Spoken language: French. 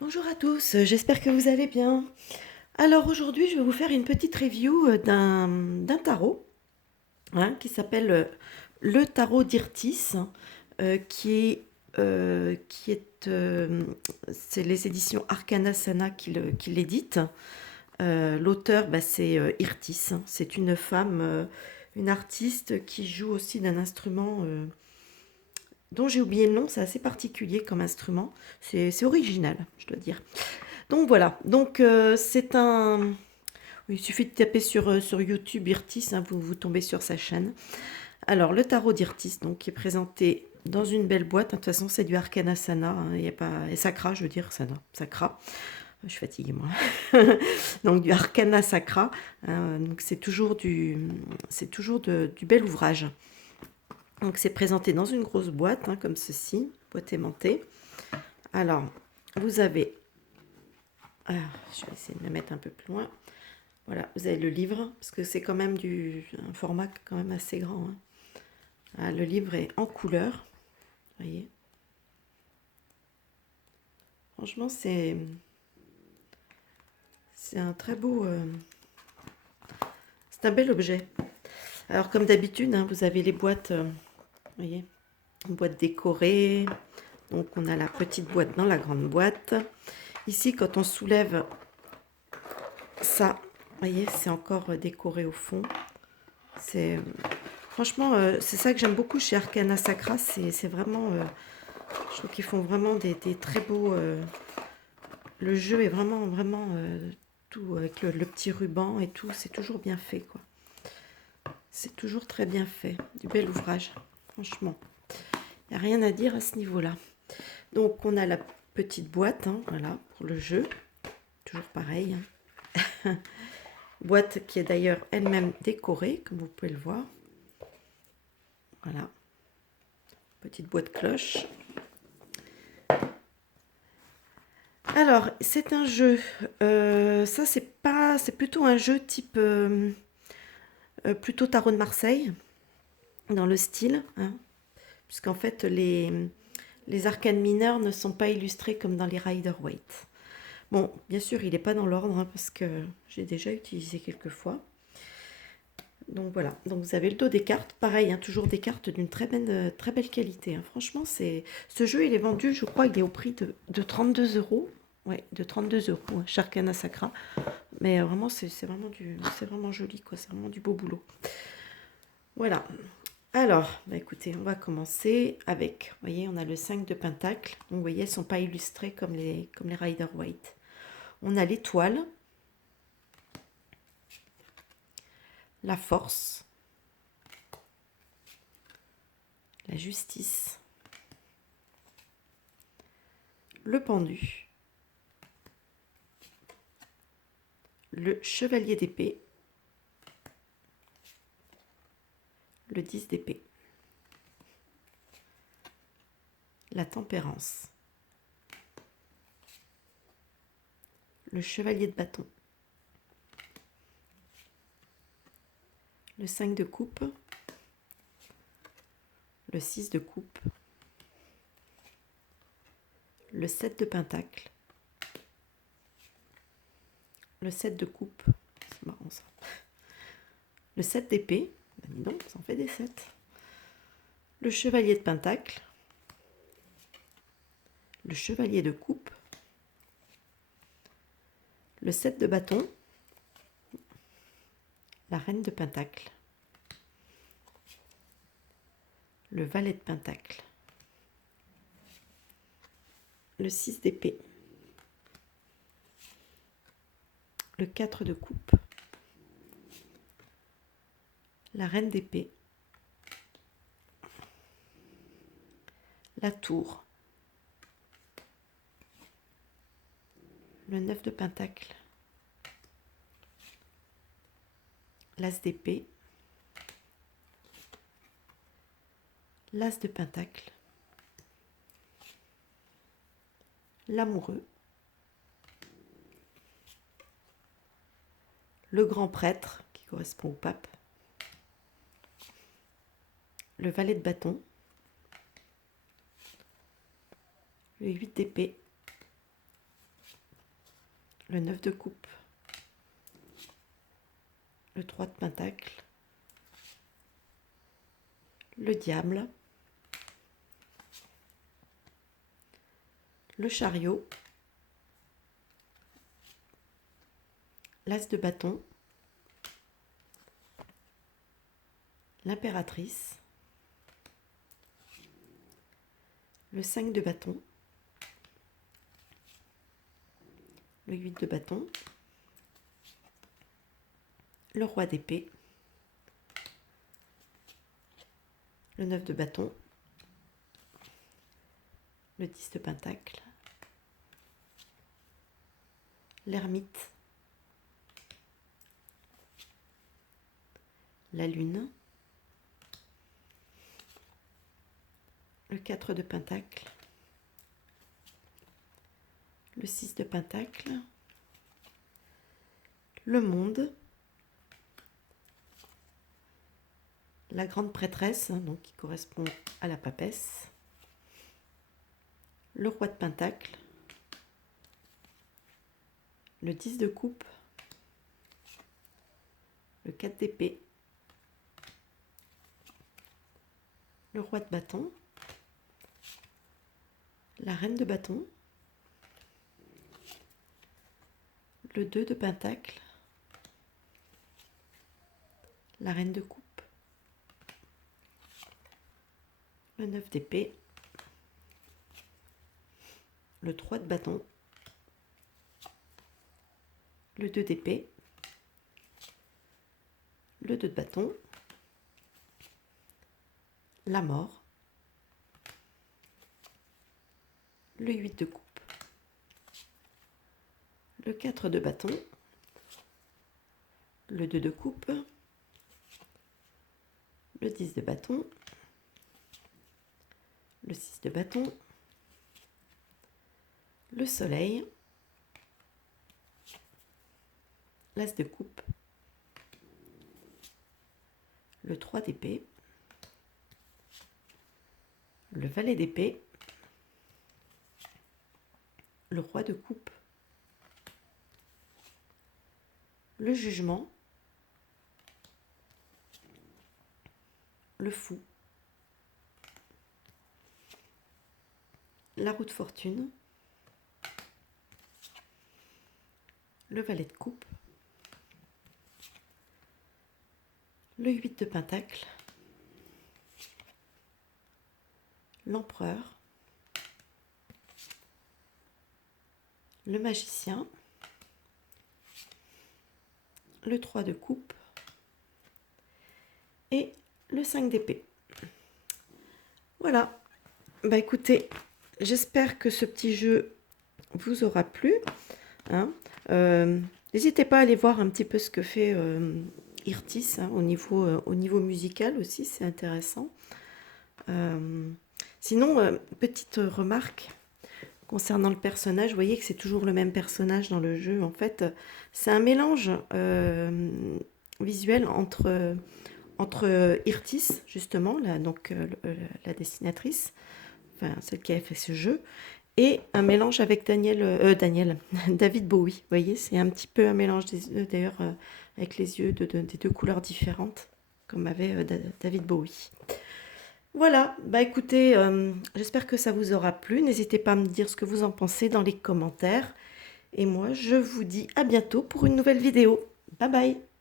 Bonjour à tous, j'espère que vous allez bien. Alors aujourd'hui, je vais vous faire une petite review d'un tarot qui s'appelle le tarot d'Irtis, qui est, qui est c'est les éditions Arcana Sana qui l'éditent. L'auteur, bah, c'est Irtis, hein. C'est une femme, une artiste qui joue aussi d'un instrument dont j'ai oublié le nom, c'est assez particulier comme instrument. C'est original, je dois dire. Donc voilà, donc c'est un... Oui, il suffit de taper sur YouTube Irtis, hein, vous tombez sur sa chaîne. Alors le tarot d'Irtis, donc, qui est présenté dans une belle boîte. De toute façon, c'est du Arcana Sana, hein, il y a pas... et Sacra, je veux dire, Sana, Sacra. Je suis fatiguée, moi. Donc du Arcana Sacra, hein, donc c'est toujours du bel ouvrage. Donc c'est présenté dans une grosse boîte, hein, comme ceci, boîte aimantée. Alors, vous avez... Ah, je vais essayer de le mettre un peu plus loin. Voilà, vous avez le livre, parce que c'est quand même un format quand même assez grand, hein. Ah, le livre est en couleur, vous voyez. Franchement, c'est un très beau, c'est un bel objet. Alors comme d'habitude, hein, vous avez les boîtes, vous voyez, une boîte décorée. Donc on a la petite boîte dans la grande boîte. Ici, quand on soulève ça, vous voyez, c'est encore décoré au fond. C'est franchement, c'est ça que j'aime beaucoup chez Arcana Sacra, c'est vraiment, je trouve qu'ils font vraiment des très beaux. Le jeu est vraiment tout avec le petit ruban et tout, c'est toujours bien fait, quoi. C'est toujours très bien fait, du bel ouvrage, franchement. Il n'y a rien à dire à ce niveau-là. Donc on a la petite boîte, hein, voilà, pour le jeu, toujours pareil, hein. Boîte qui est d'ailleurs elle-même décorée, comme vous pouvez le voir. Voilà, petite boîte cloche. Alors, c'est un jeu. Ça, c'est plutôt un jeu type plutôt tarot de Marseille, dans le style, hein, puisqu'en fait, les arcanes mineurs ne sont pas illustrés comme dans les Rider-Waite. Bon, bien sûr, il n'est pas dans l'ordre, hein, parce que j'ai déjà utilisé quelques fois. Donc voilà, donc vous avez le dos des cartes, pareil, hein, toujours des cartes d'une très belle qualité, hein. Franchement, ce jeu, il est vendu, je crois, il est au prix de 32 euros. Ouais, de 32 euros, hein, chez Arcana Sacra. Mais vraiment, c'est vraiment joli, quoi. C'est vraiment du beau boulot. Voilà. Alors, bah écoutez, on va commencer avec, vous voyez, on a le 5 de Pentacle. Donc, vous voyez, elles ne sont pas illustrées comme les Rider-Waite. On a l'étoile, la force, la justice, le pendu, le chevalier d'épée, le 10 d'épée, la tempérance, le chevalier de bâton, le 5 de coupe, le 6 de coupe, le 7 de pentacle, le 7 de coupe, c'est marrant ça, le 7 d'épée, ben dis donc, ça en fait des 7, le chevalier de pentacle, le chevalier de coupe, le 7 de bâton, la reine de pentacle, le valet de pentacle, le 6 d'épée, le 4 de coupe, la reine d'épée, la tour, le 9 de pentacle, l'as d'épée, l'as de pentacle, l'amoureux, le grand prêtre, qui correspond au pape, le valet de bâton, le 8 d'épée, le 9 de coupe, le 3 de pentacle, le diable, le chariot, l'as de bâton, l'impératrice, le 5 de bâton, le 8 de bâton, le roi d'épée, le 9 de bâton, le 10 de pentacle, l'ermite, la lune, le 4 de pentacle, le 6 de pentacle, le monde, la grande prêtresse, donc qui correspond à la papesse, le roi de pentacle, le 10 de coupe, le 4 d'épée, le roi de bâton, la reine de bâton, le 2 de pentacle, la reine de coupe, le 9 d'épée, le 3 de bâton, le 2 d'épée, le 2 de bâton, la mort, le 8 de coupe, le 4 de bâton, le 2 de coupe, le 10 de bâton, le 6 de bâton, le soleil, l'as de coupe, le 3 d'épée, le valet d'épée, le roi de coupe, le jugement, le fou, la roue de fortune, le valet de coupe, le 8 de pentacle, l'empereur, le magicien, le 3 de coupe et le 5 d'épée. Voilà, bah écoutez, j'espère que ce petit jeu vous aura plu, hein. N'hésitez pas à aller voir un petit peu ce que fait Irtis, hein, au niveau musical aussi, c'est intéressant. Sinon, petite remarque concernant le personnage, vous voyez que c'est toujours le même personnage dans le jeu. En fait, c'est un mélange visuel entre Irtis, justement, la dessinatrice, enfin celle qui a fait ce jeu, et un mélange avec David Bowie. Vous voyez, c'est un petit peu un mélange d'ailleurs avec les yeux des deux couleurs différentes, comme avait David Bowie. Voilà, bah écoutez, j'espère que ça vous aura plu. N'hésitez pas à me dire ce que vous en pensez dans les commentaires. Et moi, je vous dis à bientôt pour une nouvelle vidéo. Bye bye!